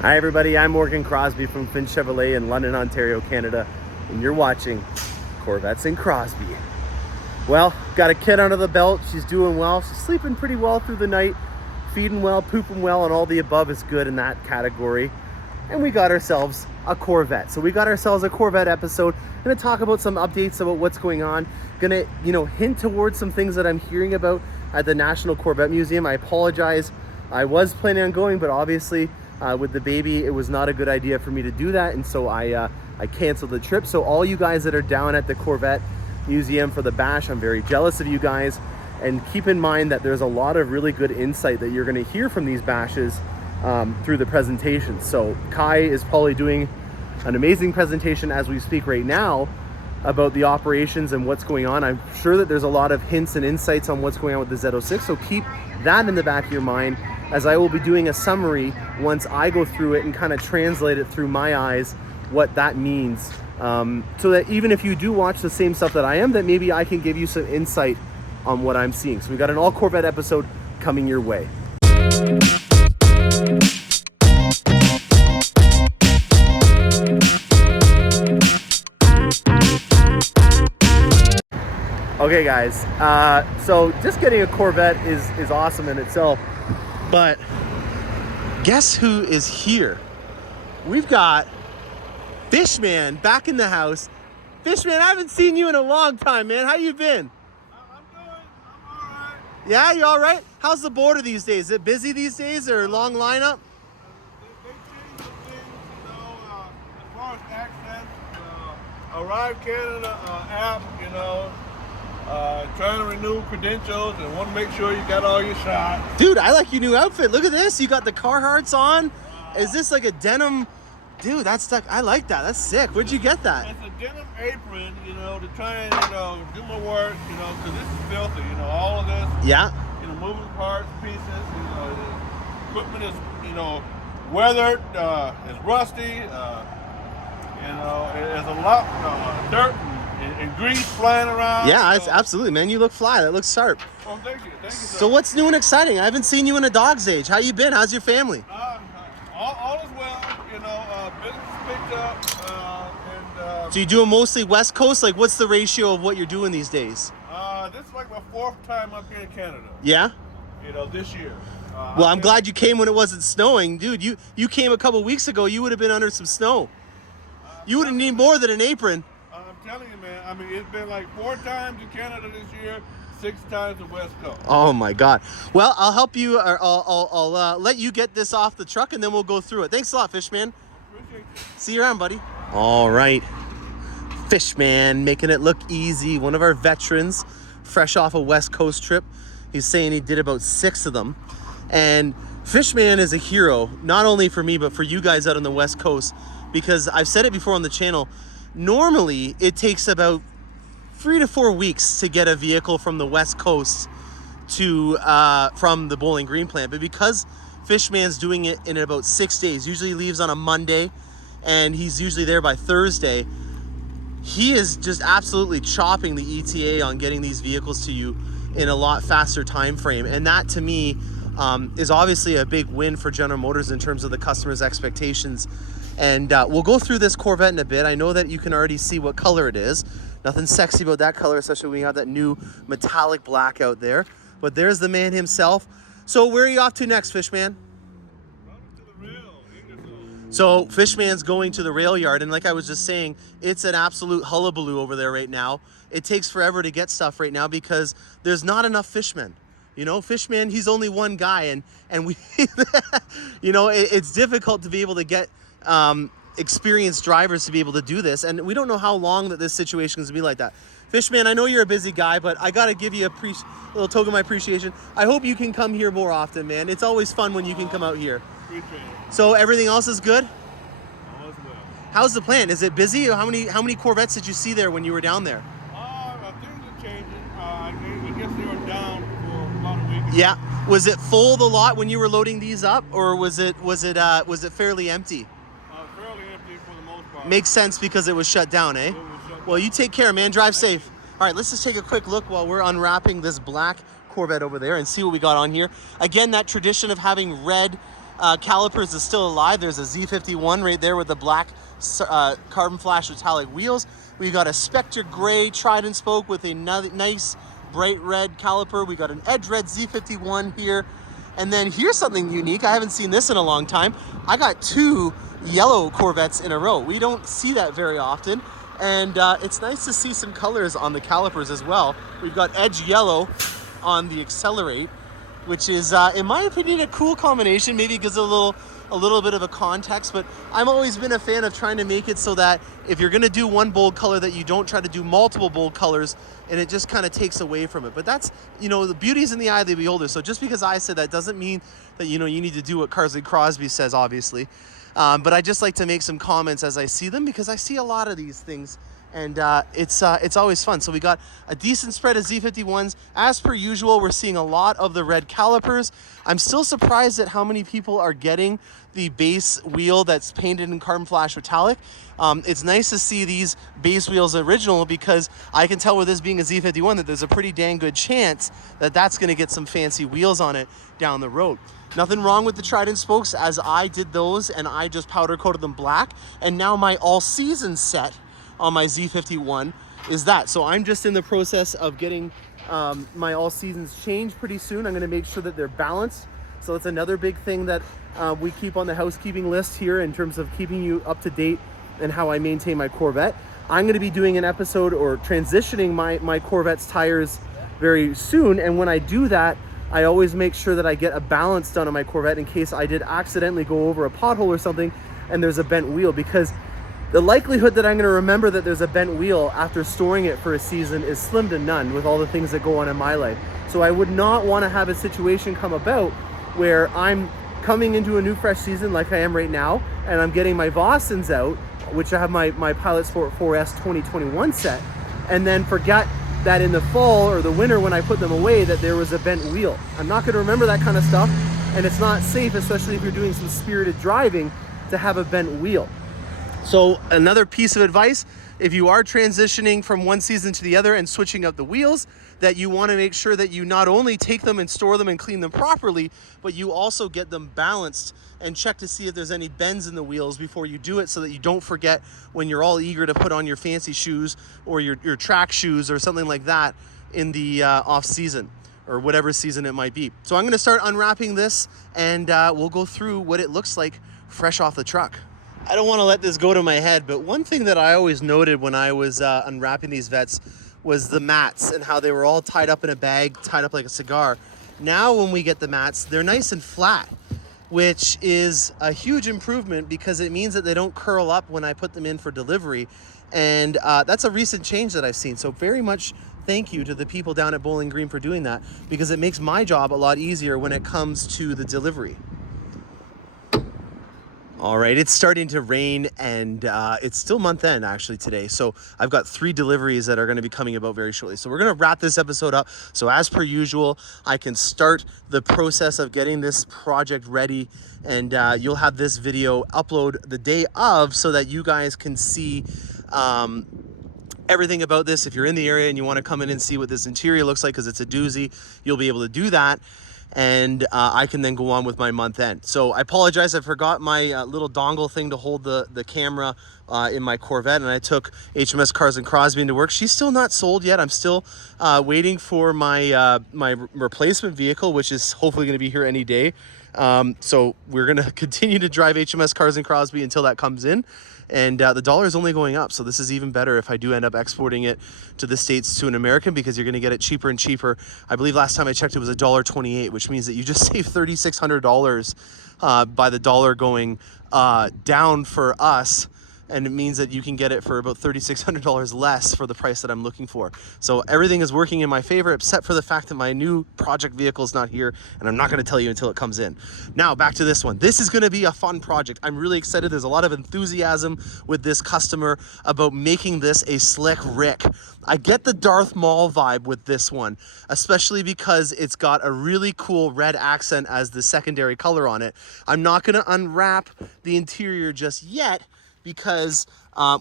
Hi everybody, I'm Crosbie from Finch Chevrolet in London, Ontario, Canada, and you're watching Corvettes and Crosbie. Well, got a kid under the belt. She's doing well. She's sleeping pretty well through the night, feeding well, pooping well, and all the above is good in that category. And we got ourselves a Corvette. So we got ourselves a Corvette episode. Gonna talk about some updates about what's going on. Gonna, hint towards some things that I'm hearing about at the National Corvette Museum. I apologize. I was planning on going, but obviously with the baby, it was not a good idea for me to do that. And so I canceled the trip. So all you guys that are down at the Corvette Museum for the bash, I'm very jealous of you guys. And keep in mind that there's a lot of really good insight that you're gonna hear from these bashes through the presentation. So Kai is probably doing an amazing presentation as we speak right now about the operations and what's going on. I'm sure that there's a lot of hints and insights on what's going on with the Z06. So keep that in the back of your mind, as I will be doing a summary once I go through it and kind of translate it through my eyes, what that means. So that even if you do watch the same stuff that I am, that maybe I can give you some insight on what I'm seeing. So we got an all Corvette episode coming your way. Okay guys, so just getting a Corvette is awesome in itself, but guess who is here? We've got Fishman back in the house. Fishman, I haven't seen you in a long time, man. How you been? I'm all right. Yeah, you all right? How's the border these days? Is it busy these days or long lineup? They changed some things, as far as access, Arrive Canada app, trying to renew credentials and want to make sure you got all your shots. Dude, I like your new outfit. Look at this. You got the Carhartts on. Is this like a denim? Dude, that's stuck. I like that. That's sick. Where'd you get that? It's a denim apron, to try and, do my work, because this is filthy, all of this. Yeah. Moving parts, pieces, the equipment is, weathered, it's rusty, there's a lot of dirt and grease flying around. Yeah, it's absolutely, man. You look fly. That looks sharp. Oh, thank you. So what's new and exciting? I haven't seen you in a dog's age. How you been? How's your family? All is well. Business picked up. So you doing mostly West Coast? Like, what's the ratio of what you're doing these days? This is like my fourth time up here in Canada. Yeah? This year. Well, I'm glad you came when it wasn't snowing. Dude, you came a couple weeks ago. You would have been under some snow. You would have needed more than an apron. I'm telling you, man. I mean, it's been like 4 times in Canada this year, 6 times the West Coast. Oh my God. Well, I'll help you, or I'll let you get this off the truck, and then we'll go through it. Thanks a lot, Fishman. Appreciate you. See you around, buddy. All right. Fishman making it look easy. One of our veterans, fresh off a West Coast trip. He's saying he did about 6 of them. And Fishman is a hero, not only for me, but for you guys out on the West Coast, because I've said it before on the channel. Normally, it takes about 3 to 4 weeks to get a vehicle from the West Coast to from the Bowling Green plant. But because Fishman's doing it in about 6 days, usually he leaves on a Monday, and he's usually there by Thursday, he is just absolutely chopping the ETA on getting these vehicles to you in a lot faster time frame. And that, to me, is obviously a big win for General Motors in terms of the customer's expectations. And we'll go through this Corvette in a bit. I know that you can already see what color it is. Nothing sexy about that color, especially when we have that new metallic black out there. But there's the man himself. So where are you off to next, Fishman? So Fishman's going to the rail yard, and like I was just saying, it's an absolute hullabaloo over there right now. It takes forever to get stuff right now because there's not enough fishmen. Fishman, he's only one guy, and we, it's difficult to be able to get experienced drivers to be able to do this, and we don't know how long that this situation is going to be like that. Fishman, I know you're a busy guy, but I got to give you a little token of my appreciation. I hope you can come here more often, man. It's always fun when you can come out here. Appreciate it. So everything else is good? All is well. How's the plan? Is it busy? How many Corvettes did you see there when you were down there? Things are changing. I guess they were down for about a week ago. Yeah. Was it full the lot when you were loading these up, or was it fairly empty? Fairly empty for the most part. Makes sense because it was shut down, eh? Well, you take care, man. Drive safe. All right, let's just take a quick look while we're unwrapping this black Corvette over there and see what we got on here. Again, that tradition of having red calipers is still alive. There's a Z51 right there with the black carbon flash metallic wheels. We got a Spectre Gray Trident spoke with a nice bright red caliper. We got an Edge Red Z51 here. And then here's something unique. I haven't seen this in a long time. I got 2 yellow Corvettes in a row. We don't see that very often. And it's nice to see some colors on the calipers as well. We've got Edge Yellow on the Accelerate, which is, in my opinion, a cool combination. Maybe it gives a little bit of a context, but I've always been a fan of trying to make it so that if you're gonna do one bold color, that you don't try to do multiple bold colors, and it just kind of takes away from it. But that's, the beauty's in the eye of the beholder. So just because I said that doesn't mean that, you need to do what Crosbie says, obviously. But I just like to make some comments as I see them, because I see a lot of these things, and it's always fun. So we got a decent spread of Z51s. As per usual, we're seeing a lot of the red calipers. I'm still surprised at how many people are getting the base wheel that's painted in carbon flash metallic. It's nice to see these base wheels original, because I can tell with this being a Z51 that there's a pretty dang good chance that that's going to get some fancy wheels on it down the road. Nothing wrong with the Trident spokes, as I did those and I just powder coated them black, and now my all season set on my Z51 is that. So I'm just in the process of getting my all seasons changed pretty soon. I'm going to make sure that they're balanced. So it's another big thing that we keep on the housekeeping list here in terms of keeping you up to date and how I maintain my Corvette. I'm going to be doing an episode or transitioning my Corvette's tires very soon, and when I do that, I always make sure that I get a balance done on my Corvette in case I did accidentally go over a pothole or something and there's a bent wheel, because the likelihood that I'm going to remember that there's a bent wheel after storing it for a season is slim to none with all the things that go on in my life. So I would not want to have a situation come about where I'm coming into a new fresh season like I am right now, and I'm getting my Vossens out, which I have my Pilot Sport 4S 2021 set, and then forget that in the fall or the winter when I put them away that there was a bent wheel. I'm not going to remember that kind of stuff, and it's not safe, especially if you're doing some spirited driving, to have a bent wheel. So another piece of advice, if you are transitioning from one season to the other and switching up the wheels, that you want to make sure that you not only take them and store them and clean them properly, but you also get them balanced and check to see if there's any bends in the wheels before you do it, so that you don't forget when you're all eager to put on your fancy shoes or your track shoes or something like that in the off season or whatever season it might be. So I'm going to start unwrapping this, and we'll go through what it looks like fresh off the truck. I don't want to let this go to my head, but one thing that I always noted when I was unwrapping these vets was the mats and how they were all tied up in a bag, tied up like a cigar. Now when we get the mats, they're nice and flat, which is a huge improvement, because it means that they don't curl up when I put them in for delivery. And that's a recent change that I've seen. So very much thank you to the people down at Bowling Green for doing that, because it makes my job a lot easier when it comes to the delivery. All right, it's starting to rain, and it's still month end actually today. So I've got 3 deliveries that are going to be coming about very shortly. So we're going to wrap this episode up. So as per usual, I can start the process of getting this project ready, and you'll have this video upload the day of, so that you guys can see everything about this. If you're in the area and you want to come in and see what this interior looks like, because it's a doozy, you'll be able to do that. And I can then go on with my month end. So I apologize, I forgot my little dongle thing to hold the camera in my Corvette, and I took HMS Cars and Crosbie into work. She's still not sold yet. I'm still waiting for my my replacement vehicle, which is hopefully going to be here any day. So we're going to continue to drive HMS Cars and Crosbie until that comes in. And the dollar is only going up, so this is even better if I do end up exporting it to the States to an American, because you're going to get it cheaper and cheaper. I believe last time I checked it was $1.28, which means that you just save $3,600 by the dollar going down for us. And it means that you can get it for about $3,600 less for the price that I'm looking for. So everything is working in my favor, except for the fact that my new project vehicle is not here, and I'm not going to tell you until it comes in. Now back to this one. This is going to be a fun project. I'm really excited. There's a lot of enthusiasm with this customer about making this a slick Rick. I get the Darth Maul vibe with this one, especially because it's got a really cool red accent as the secondary color on it. I'm not going to unwrap the interior just yet, because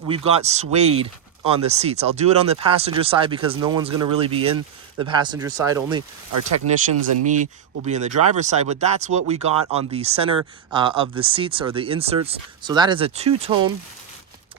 we've got suede on the seats. I'll do it on the passenger side because no one's going to really be in the passenger side. Only our technicians and me will be in the driver's side, but that's what we got on the center of the seats, or the inserts. So that is a two-tone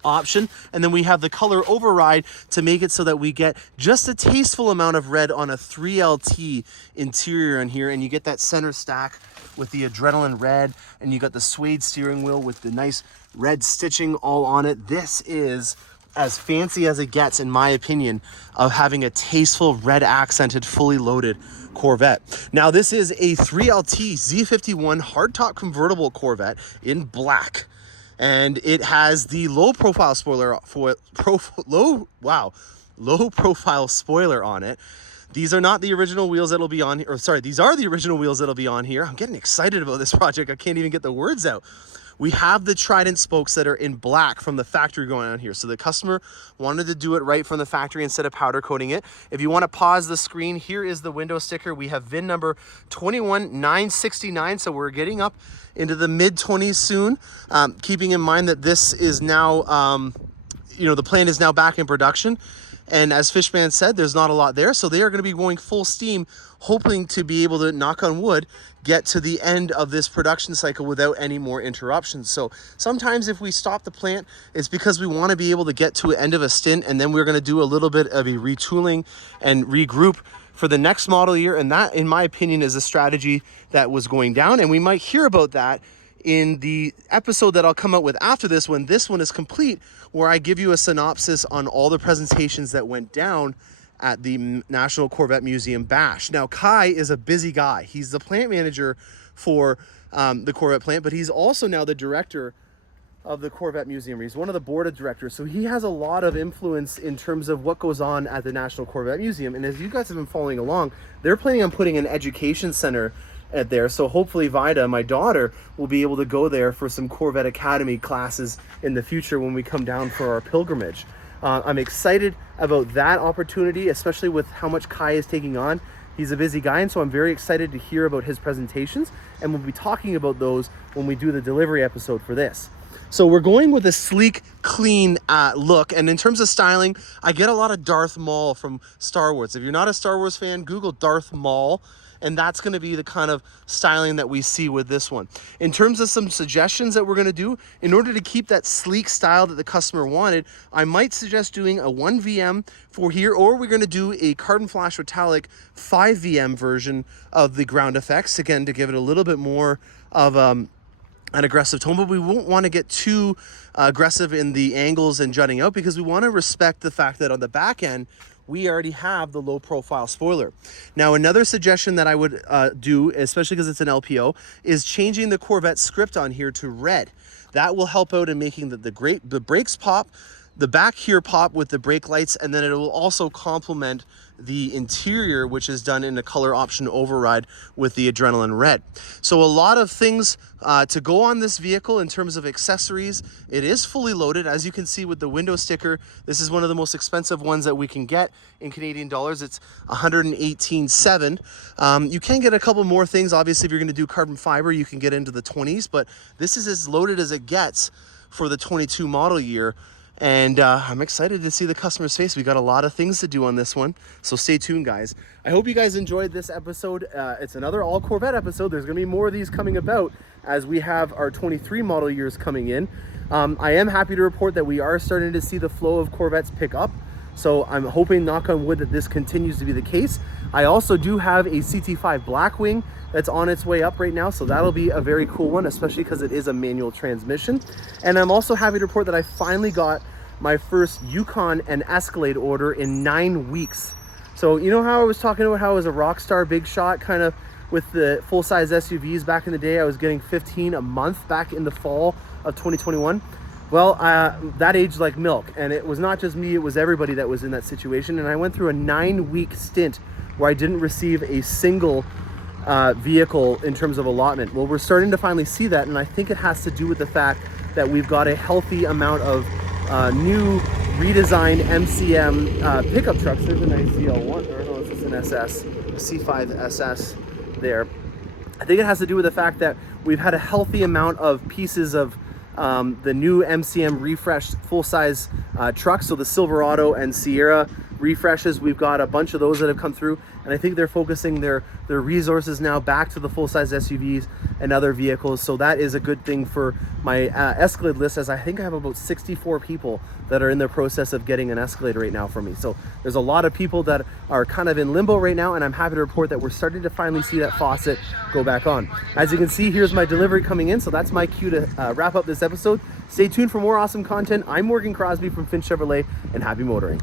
option, and then we have the color override to make it so that we get just a tasteful amount of red on a 3LT interior in here, and you get that center stack with the adrenaline red, and you got the suede steering wheel with the nice red stitching all on it. This is as fancy as it gets, in my opinion, of having a tasteful red accented fully loaded Corvette. Now this is a 3LT Z51 hardtop convertible Corvette in black, and it has the low profile spoiler low profile spoiler on it. These are not the original wheels that'll be on here, or sorry, these are the original wheels that'll be on here. I'm getting excited about this project. I can't even get the words out. We have the Trident spokes that are in black from the factory going on here. So the customer wanted to do it right from the factory instead of powder coating it. If you want to pause the screen, here is the window sticker. We have VIN number 21969. So we're getting up into the mid-20s soon. Keeping in mind that this is now, the plant is now back in production. And as Fishman said, there's not a lot there. So they are going to be going full steam, hoping to be able to, knock on wood, get to the end of this production cycle without any more interruptions. So sometimes if we stop the plant, it's because we want to be able to get to an end of a stint, and then we're going to do a little bit of a retooling and regroup for the next model year. And that, in my opinion, is a strategy that was going down. And we might hear about that in the episode that I'll come out with after this, when this one is complete, where I give you a synopsis on all the presentations that went down at the National Corvette Museum Bash. Now, Kai is a busy guy. He's the plant manager for the Corvette plant, but he's also now the director of the Corvette Museum. He's one of the board of directors, so he has a lot of influence in terms of what goes on at the National Corvette Museum. And as you guys have been following along, they're planning on putting an education center at there, so hopefully Vida, my daughter, will be able to go there for some Corvette Academy classes in the future when we come down for our pilgrimage. I'm excited about that opportunity, especially with how much Kai is taking on. He's a busy guy, and so I'm very excited to hear about his presentations, and we'll be talking about those when we do the delivery episode for this. So we're going with a sleek, clean look, and in terms of styling, I get a lot of Darth Maul from Star Wars. If you're not a Star Wars fan, Google Darth Maul, and that's going to be the kind of styling that we see with this one. In terms of some suggestions that we're going to do, in order to keep that sleek style that the customer wanted, I might suggest doing a 1VM for here, or we're going to do a carbon flash metallic 5VM version of the ground effects, again, to give it a little bit more of an aggressive tone, but we won't want to get too aggressive in the angles and jutting out, because we want to respect the fact that on the back end, we already have the low profile spoiler. Now, another suggestion that I would do, especially because it's an LPO, is changing the Corvette script on here to red. That will help out in making the brakes pop, the back here pop with the brake lights, and then it will also complement the interior, which is done in a color option override with the adrenaline red. So a lot of things to go on this vehicle in terms of accessories. It is fully loaded, as you can see with the window sticker. This is one of the most expensive ones that we can get in Canadian dollars. It's $118,700. You can get a couple more things. Obviously, if you're going to do carbon fiber, you can get into the 20s, but this is as loaded as it gets for the 22 model year. And I'm excited to see the customer's face. We got a lot of things to do on this one, so stay tuned, guys. I hope you guys enjoyed this episode. It's another all Corvette episode. There's gonna be more of these coming about as we have our 23 model years coming in. I am happy to report that we are starting to see the flow of Corvettes pick up. So I'm hoping, knock on wood, that this continues to be the case. I also do have a CT5 Blackwing that's on its way up right now, so that'll be a very cool one, especially because it is a manual transmission. And I'm also happy to report that I finally got my first Yukon and Escalade order in 9 weeks. So you know how I was talking about how I was a rock star big shot kind of with the full-size SUVs back in the day? I was getting 15 a month back in the fall of 2021. Well, that aged like milk, and it was not just me, it was everybody that was in that situation. And I went through a 9-week stint where I didn't receive a single vehicle in terms of allotment. Well, we're starting to finally see that, and I think it has to do with the fact that we've got a healthy amount of new redesigned MCM pickup trucks. There's a nice ZL1, or no, it's an SS, a C5 SS there. I think it has to do with the fact that we've had a healthy amount of pieces of the new MCM refreshed full-size trucks, so the Silverado and Sierra refreshes. We've got a bunch of those that have come through, and I think they're focusing their resources now back to the full-size SUVs and other vehicles. So that is a good thing for my Escalade list, as I think I have about 64 people that are in the process of getting an Escalade right now for me. So there's a lot of people that are kind of in limbo right now, and I'm happy to report that we're starting to finally see that faucet go back on. As you can see, here's my delivery coming in, so that's my cue to wrap up this episode. Stay tuned for more awesome content. I'm Morgan Crosbie from Finch Chevrolet, and happy motoring.